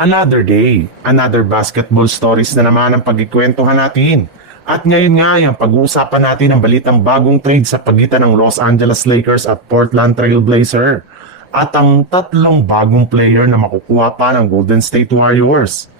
Another day, another basketball stories na naman ang pagkikwentuhan natin. At ngayon nga yung pag-uusapan natin ang balitang bagong trade sa pagitan ng Los Angeles Lakers at Portland Trail Blazer. At ang tatlong bagong player na makukuha pa ng Golden State Warriors.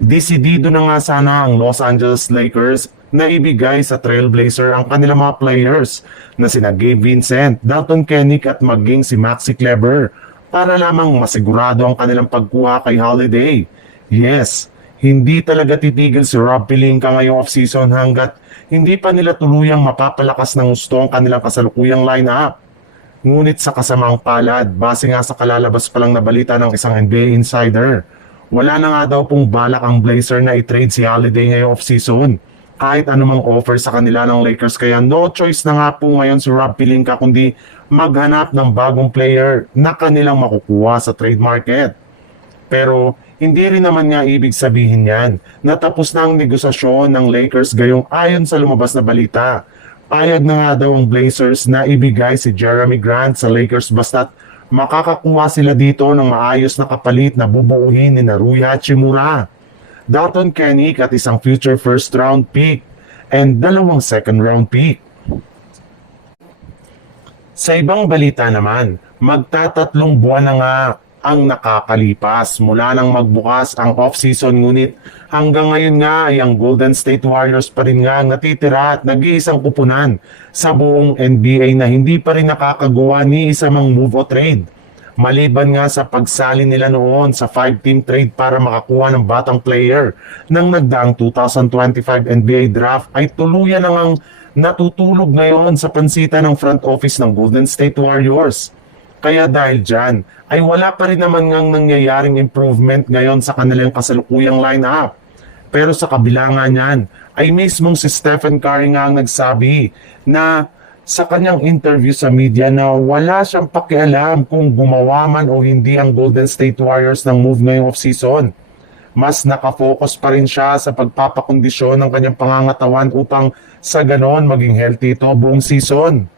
Desidido na nga sana ang Los Angeles Lakers na ibigay sa Trailblazer ang kanilang mga players na sina Gabe Vincent, Dalton Kenick at maging si Maxi Kleber para lamang masigurado ang kanilang pagkuha kay Holiday. Yes, hindi talaga titigil si Rob Pelinka ngayong off-season hanggat hindi pa nila tuluyang mapapalakas ng gusto ang kanilang kasalukuyang lineup. Ngunit sa kasamang palad, base nga sa kalalabas pa lang na balita ng isang NBA insider, wala na nga daw pong balak ang Blazer na i-trade si Holiday ngayong off-season. Kahit anumang offer sa kanila ng Lakers, kaya no choice na nga po ngayon si Rob Pelinka kundi maghanap ng bagong player na kanilang makukuha sa trade market. Pero hindi rin naman nga ibig sabihin yan na tapos na ang negosasyon ng Lakers gayong ayon sa lumabas na balita. Payag na nga daw ang Blazers na ibigay si Jeremy Grant sa Lakers basta't makakakuha sila dito ng maayos na kapalit na bubuuhin ni Rui Hachimura, Dalton Kenick at isang future first round pick and 2 second round pick. Sa ibang balita naman, magtatatlong buwan na nga ang nakakalipas mula nang magbukas ang off-season, ngunit hanggang ngayon nga ay ang Golden State Warriors pa rin nga natitira at nag-iisang kupunan sa buong NBA na hindi pa rin nakakagawa ni isa mang move o trade. Maliban nga sa pagsali nila noon sa 5-team trade para makakuha ng batang player ng nagdaang 2025 NBA draft ay tuluyan na ngang natutulog ngayon sa pansitan ng front office ng Golden State Warriors. Kaya dahil dyan, ay wala pa rin naman ngang nangyayaring improvement ngayon sa kanilang kasalukuyang lineup. Pero sa kabila nga niyan, ay mismong si Stephen Curry nga ang nagsabi na sa kanyang interview sa media na wala siyang pakialam kung gumawa man o hindi ang Golden State Warriors ng move ngayong off-season. Mas nakafocus pa rin siya sa pagpapakondisyon ng kanyang pangangatawan upang sa ganon maging healthy ito buong season.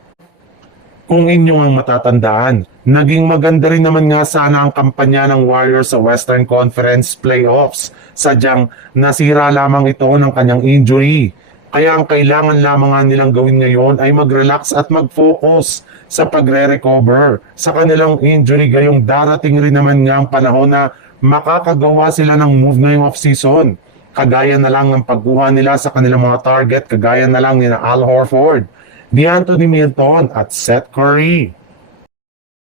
Kung inyong ang matatandaan, naging maganda rin naman nga sana ang kampanya ng Warriors sa Western Conference Playoffs. Sadyang nasira lamang ito ng kanyang injury. Kaya ang kailangan lamang nga nilang gawin ngayon ay mag-relax at mag-focus sa pagre-recover sa kanilang injury, gayong darating rin naman nga ang panahon na makakagawa sila ng move ngayong off-season. Kagaya na lang ng pagkuha nila sa kanilang mga target, kagaya na lang ni Al Horford, DeAnthony Milton at Seth Curry.